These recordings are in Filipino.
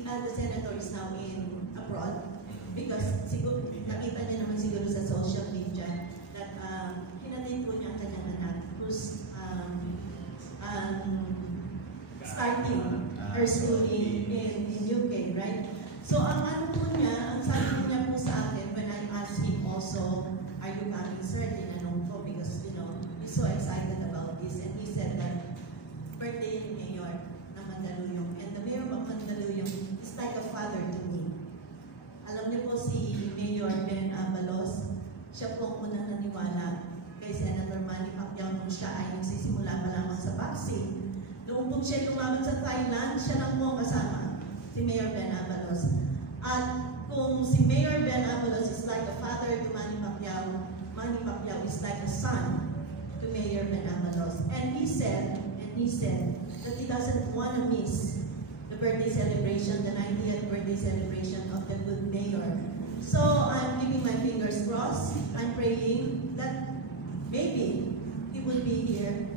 the senator is now in abroad because siguro, nakita niya naman siguro sa social media that hinanay po niya ang kanyang anak who's starting her school in UK, right? So, ang ano po niya, ang sabi niya po sa akin when I asked him also, are you coming, sir? Tinanong ko because, you know, he's so excited about this. And he said that birthday ni Mayor ng Mandaluyong. And the Mayor of Mandaluyong is like a father to me. Alam niyo po si Mayor Ben Abalos, siya po ang unang naniwala kay Senator Manny Pacquiao nung siya ay nagsisimula pa lamang sa boxing. Noong po siya lumaban sa Thailand, siya lang po kasama, si Mayor Ben Abalos. At kung si Mayor Ben Abalos is like a father to Manny Pacquiao is like a son to Mayor Ben Abalos. And he said that he doesn't want to miss the birthday celebration, the 90th birthday celebration of the good mayor. So I'm keeping my fingers crossed. I'm praying that maybe he will be here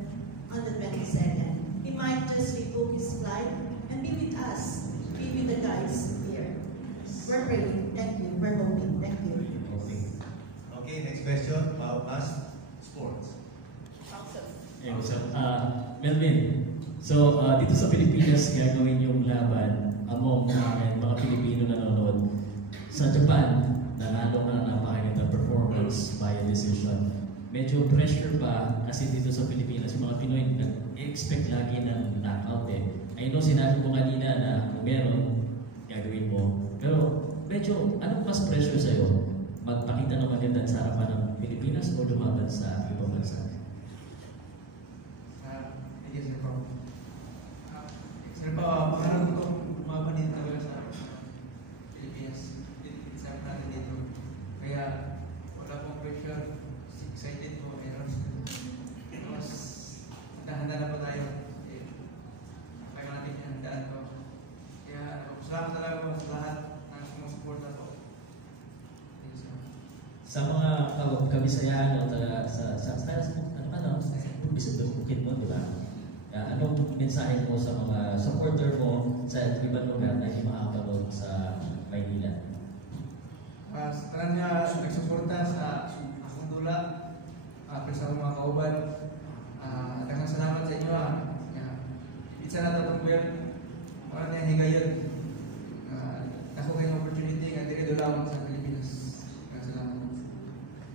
on the 22nd. He might just rebook his flight and be with us, be with the guys here. We're praying. Thank you. We're hoping. Thank you. Okay, next question about us, sports. Yeah, so, Melvin, so dito sa Pilipinas gagawin yung laban among mga Pilipino nanonood. Sa Japan, nanalo na napakaganda performance by decision. Medyo pressure pa kasi dito sa Pilipinas, yung mga Pinoy nag-expect lagi ng knockout eh. I know sinabi mo kanina na kung meron, gagawin mo. Pero medyo, anong mas pressure sa'yo? Magpakita ng magandang sa harapan ng Pilipinas o lumaban sa ibang bansa? Yes, sir po. Sir po, pangarap ko lumaban din talaga sa Pilipinas. Isang natin dito. Kaya wala pong pressure. Excited po. Tapos, handa na po tayo. Kaya natin yung handaan po. Kaya, salamat talaga po sa lahat ng sumusuporta po. Sa mga kabisayahan o sa bukid mo, di ba? Anong mensahe mo sa mga supporter mo sa ibang lugar na hindi makakapanood sa Maynila? Sa kanan niya nagsuporta sa akong dula, sa mga kauban, daghang salamat sa inyo. Isa na tatong buyan, para niya higayon. Ako kayong opportunity nga diri dulawang sa Pilipinas. Salamat.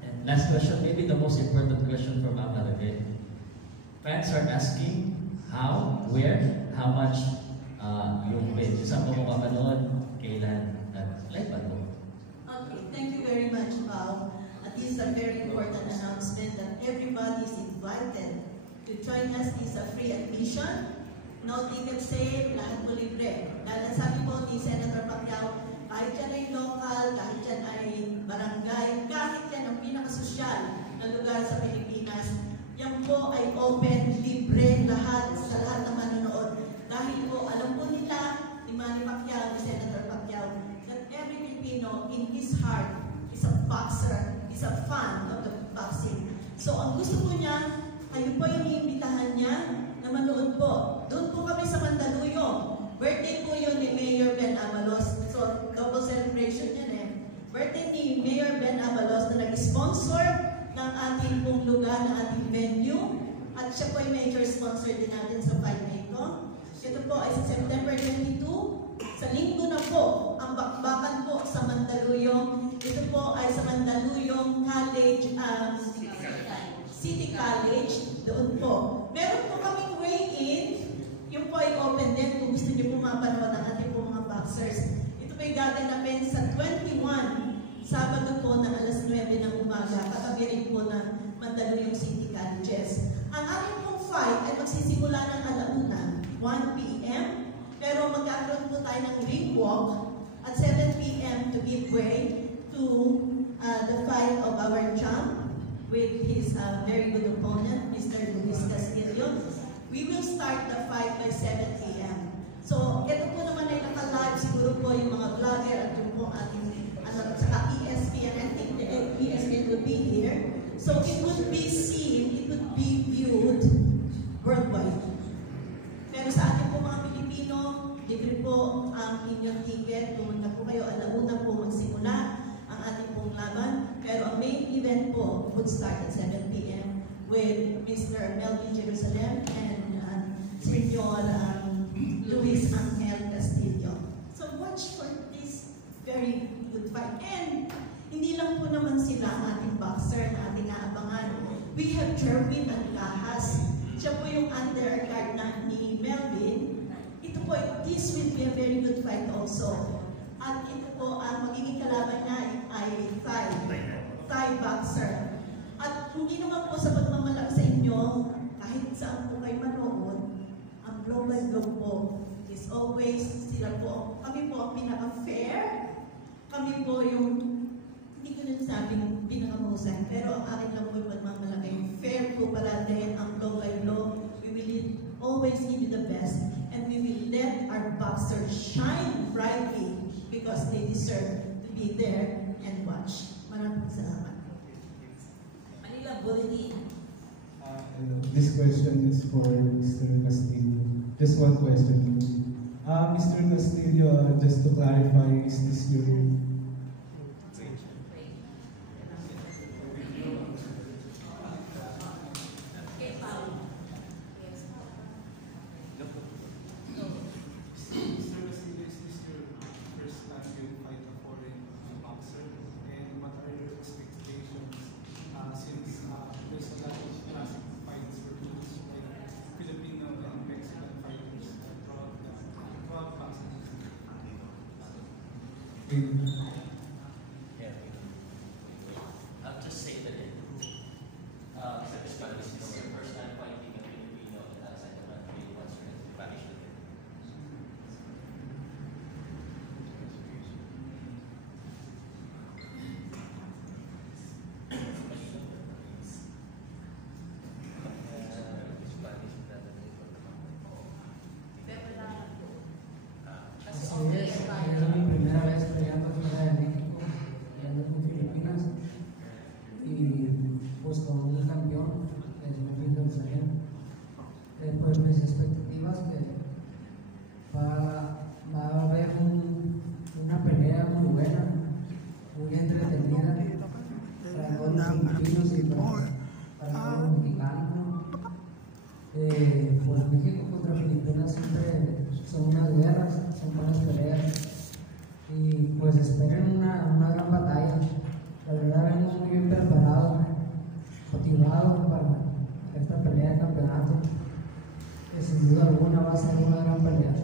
And last question, maybe the most important question from Mama Raquel. Fans are asking how, where, how much yung bid. Saan mo mapapanood, kailan, at live ba mo? Okay, thank you very much, Pao. This is a very important announcement that everybody is invited to join us. This is a free admission. No ticket sale, lahat po libre. Dahil sabi po ni Senator Pacquiao, kahit yan ay local, kahit yan ay barangay, kahit yan ang pinakasosyal na lugar sa Pilipinas, yan po ay open, libre lahat sa lahat ng manonood. Dahil po, alam po nila ni Manny Pacquiao, ni Senator Pacquiao, that every Filipino in his heart is a boxer, is a fan of the boxing. So, ang gusto po niya, kayo po yung iimbitahan niya na manood po. Doon po kami sa Mandaluyong. Birthday po yun ni Mayor Ben Abalos. So, double celebration yan eh. Birthday ni Mayor Ben Abalos na nag-sponsor ng ating pong lugar, ng ating venue. At siya po ay major sponsor din natin sa Fight Maycom. Ito po ay sa September 22. Sa linggo na po, ang bakbakan po sa Mandaluyong. Ito po ay sa Mandaluyong College, City College. Doon po. Meron po kaming weigh-in. Yung po ay open din kung gusto niyo po mapanood ang ating po mga boxers. Ito po ay gaganapin sa 21. Sabado po na alas 9 ng umaga, katabi rin po ng Mandaluyong City Colleges. Ang ating pong fight ay magsisimula ng alauna, 1 p.m. Pero magkakaroon po tayo ng ring walk at 7 p.m. to give way to the fight of our champ with his very good opponent, Mr. Luis Castillo. We will start the fight by 7 p.m. So, ito po naman ay naka-live siguro po yung mga vlogger at yung po ating saka ESPN. I think the ESPN would be here. So, it would be seen, it would be viewed worldwide. Pero sa ating po mga Pilipino, libre po ang inyong ticket. Pumunta po kayo. Alauna po magsimula ang ating pong laban. Pero ang main event po would start at 7 p.m. with Mr. Melvin Jerusalem and Senior Luis Angel Castillo. So watch for this very good fight. And hindi lang po naman sila ang ating boxer na ating aabangan. We have Jerwin Alcahas. Siya po yung undercard na ni Melvin. Ito po, this will be a very good fight also. At ito po, ang magiging kalaban niya ay Thai boxer. At hindi naman po sa pagmamalag sa inyo, kahit saan po kayo manood, ang global look po is always sila po. Kami po ang pinaka-fair. Kami po yung, hindi ko na sabing pinaka-mahusay, pero ang akin lang po yung pagmamalagay. Fair po pala din ang global look. We will always give you the best. And we will let our boxers shine brightly because they deserve to be there and watch. Maraming salamat. Manila Bulletin. This question is for Mr. Castillo. Just one question. Mr. Castillo, just to clarify, is this your... I'll just say that Mr. Vizcarra, this is your first time fighting a Filipino outside the country. What's your impression? Es mi primera vez peleando fuera de México, peleando con Filipinas y pues con un campeón, que es Melvin Jerusalem. Pues mis expectativas que va a haber una pelea muy buena, muy entretenida para todos los filipinos y para todos los mexicanos. Pues México contra Filipinas siempre son unas guerras, son buenas peleas y pues esperen una gran batalla. La verdad venimos muy bien preparados, motivados para esta pelea de campeonato, que sin duda alguna va a ser una gran pelea.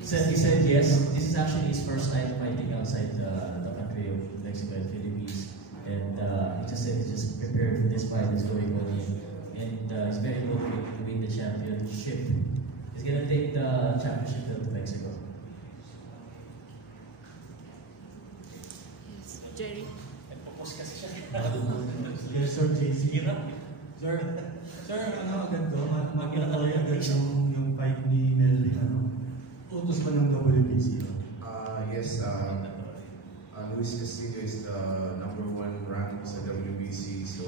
He said yes. This is actually his first time fighting outside the country of Mexico and Philippines. And he just said he's just prepared for this fight that's going on in. And he's very hoping to win the championship. He's going to take the championship to Mexico. Jerry. Yes, Sir JC. Sir, ano agad to? Mag-atuloy agad yung fight ni Melvin, ano? Utos ba ng WBC? Yes, Luis Castillo is the #1 ranked sa WBC. So,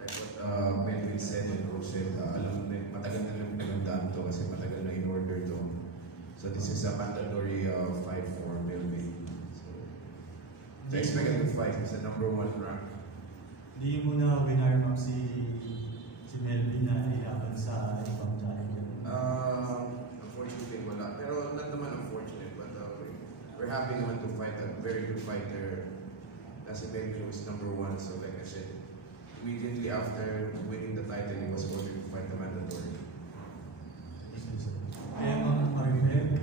like what Melvin said and Coach said, matagal na lang pinagdaan to kasi matagal na in-order to. So, this is a mandatory fight for Melvin. So expect him to fight. He's the #1 rank. Hindi mo na winarm up si Melvin na ilaban sa ibang challenger? Unfortunately, wala. Pero not naman unfortunate, but we're happy naman to fight a very good fighter. Kasi Melvin was #1, so like I said, immediately after winning the title, he was ordered to fight the mandatory. Kaya Ma'am Marife,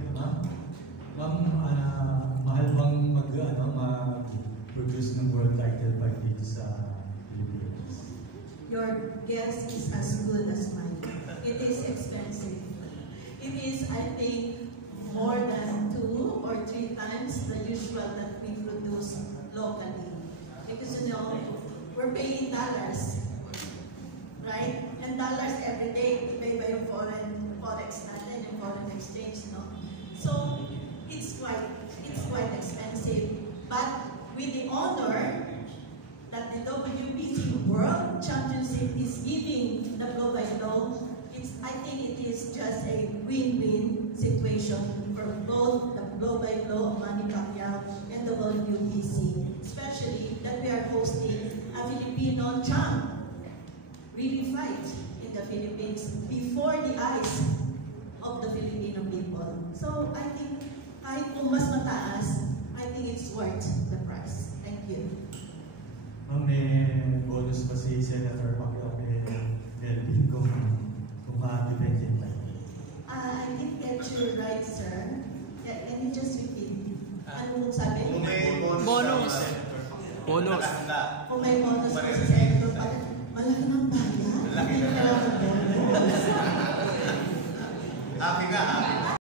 mahal bang mag-produce ng world title fight dito sa Philippines? Your guess is as good as mine. It is expensive. It is, I think, more than 2 or 3 times the usual that we produce locally. Because we're paying dollars, right? And dollars every day, iba-iba yung forex natin, yung foreign exchange, no? So, it's quite expensive. But with the honor that the WBC World Championship is giving the blow by blow, I think it is just a win-win situation for both the blow by blow of Manny Pacquiao and the WBC, especially that we are hosting a Filipino champ really fight in the Philippines before the eyes of the Filipino people. So I think kahit kung mas mataas, I think it's worth the price. Thank you. Ma'am, may bonus pa si Senator Pacquiao kay Melvin kung ma-defend tayo. I didn't get you right, sir. Can you just repeat? Ano sabi? Kung may bonus. Bonus. Bonus. Kung may bonus po sa Senator Pacquiao, malaki ng bayan. Malaki na. Hindi kailangan bonus. Happy ka, happy.